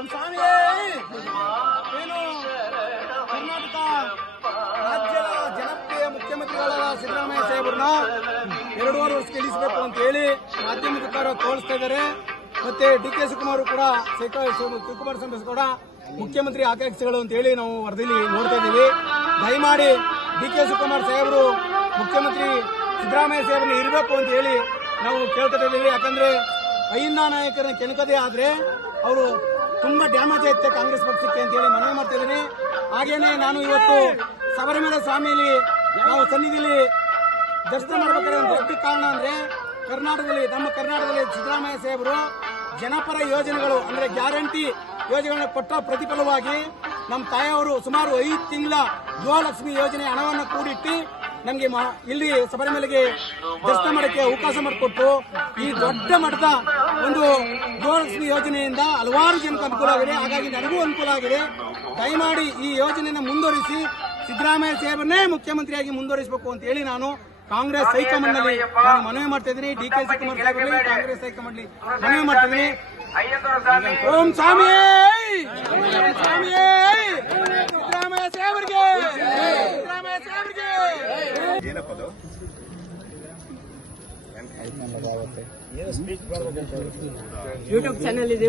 ಏನು ಕರ್ನಾಟಕ ರಾಜ್ಯದ ಜನಪ್ರಿಯ ಮುಖ್ಯಮಂತ್ರಿಗಳಾದ ಸಿದ್ದರಾಮಯ್ಯ ಸಾಹೇಬ್ರನ್ನ 2.5 ವರ್ಷಕ್ಕೆ ಇಳಿಸಬೇಕು ಅಂತ ಹೇಳಿ ಮಾಧ್ಯಮಕಾರ ತೋರಿಸ್ತಾ ಇದ್ದಾರೆ. ಮತ್ತೆ ಡಿ.ಕೆ. ಶಿವಕುಮಾರ್ ಕೂಡ ಶಿವಕುಮಾರ್ ಸಂತೋಷ್ ಕೂಡ ಮುಖ್ಯಮಂತ್ರಿ ಆಕಾಂಕ್ಷಿಗಳು ಅಂತ ಹೇಳಿ ನಾವು ವರದಿಯಲ್ಲಿ ನೋಡ್ತಾ ಇದ್ದೀವಿ. ದಯಮಾಡಿ ಡಿ.ಕೆ. ಶಿವಕುಮಾರ್ ಸಾಹೇಬರು ಮುಖ್ಯಮಂತ್ರಿ ಸಿದ್ದರಾಮಯ್ಯ ಸಾಹೇಬ್ರನ್ನ ಇರಬೇಕು ಅಂತ ಹೇಳಿ ನಾವು ಕೇಳ್ಕೊತಾ ಇದ್ದೀವಿ. ಯಾಕಂದ್ರೆ ಅಹಿಂದ ನಾಯಕರನ್ನ ಕೆಣಕದೇ ಆದ್ರೆ ಅವರು ತುಂಬಾ ಡ್ಯಾಮೇಜ್ ಆಯ್ತು ಕಾಂಗ್ರೆಸ್ ಪಕ್ಷಕ್ಕೆ ಅಂತ ಹೇಳಿ ಮನವಿ ಮಾಡ್ತಾ ಇದ್ದೀನಿ. ಹಾಗೇನೆ ನಾನು ಇವತ್ತು ಶಬರಿಮಲೆ ಸ್ವಾಮಿಯಲ್ಲಿ ನಾವು ಸನ್ನಿಧಿಯಲ್ಲಿ ದರ್ಶನ ಮಾಡಬೇಕಾದ್ರೆ ಒಂದು ದೊಡ್ಡ ಕಾರಣ ಅಂದ್ರೆ ನಮ್ಮ ಕರ್ನಾಟಕದಲ್ಲಿ ಸಿದ್ದರಾಮಯ್ಯ ಸಾಹೇಬರು ಜನಪರ ಯೋಜನೆಗಳು ಅಂದ್ರೆ ಗ್ಯಾರಂಟಿ ಯೋಜನೆಗಳನ್ನ ಕೊಟ್ಟ ಪ್ರತಿಫಲವಾಗಿ ನಮ್ಮ ತಾಯಿಯವರು ಸುಮಾರು 5 ತಿಂಗಳ ಗೃಹಲಕ್ಷ್ಮಿ ಯೋಜನೆ ಹಣವನ್ನು ಕೂಡಿಟ್ಟು ನಮಗೆ ಇಲ್ಲಿ ಶಬರಿಮಲೆಗೆ ದರ್ಶನ ಮಾಡಕ್ಕೆ ಅವಕಾಶ ಮಾಡಿಕೊಟ್ಟು ಈ ದೊಡ್ಡ ಮಟ್ಟದ ಒಂದು ಗೃಹಲಕ್ಷ್ಮಿ ಯೋಜನೆಯಿಂದ ಹಲವಾರು ಜನಕ್ಕೆ ಅನುಕೂಲ ಆಗಿದೆ. ಹಾಗಾಗಿ ನನಗೂ ಅನುಕೂಲ ಆಗಿದೆ. ದಯಮಾಡಿ ಈ ಯೋಜನೆಯನ್ನು ಮುಂದುವರಿಸಿ ಸಿದ್ದರಾಮಯ್ಯ ಸಾಹೇಬರನ್ನೇ ಮುಖ್ಯಮಂತ್ರಿಯಾಗಿ ಮುಂದುವರಿಸಬೇಕು ಅಂತ ಹೇಳಿ ನಾನು ಕಾಂಗ್ರೆಸ್ ಹೈಕಮಾಂಡ್ ನಲ್ಲಿ ಮನವಿ ಮಾಡ್ತಾ ಇದ್ದೀನಿ. ಡಿ.ಕೆ. ಶಿವಕುಮಾರ್ ಸಾಹೇಬರಲ್ಲಿ ಕಾಂಗ್ರೆಸ್ ಹೈಕಮಾಂಡ್ ಮನವಿ ಮಾಡ್ತಾ ಇದ್ದೀನಿ. ಓಂ ಸ್ವಾಮಿ ಸಿದ್ದರಾಮಯ್ಯ ಸಾಹೇಬರಿಗೆ ಯೂಟ್ಯೂಬ್ ಚಾನೆಲ್ ಇದೆ.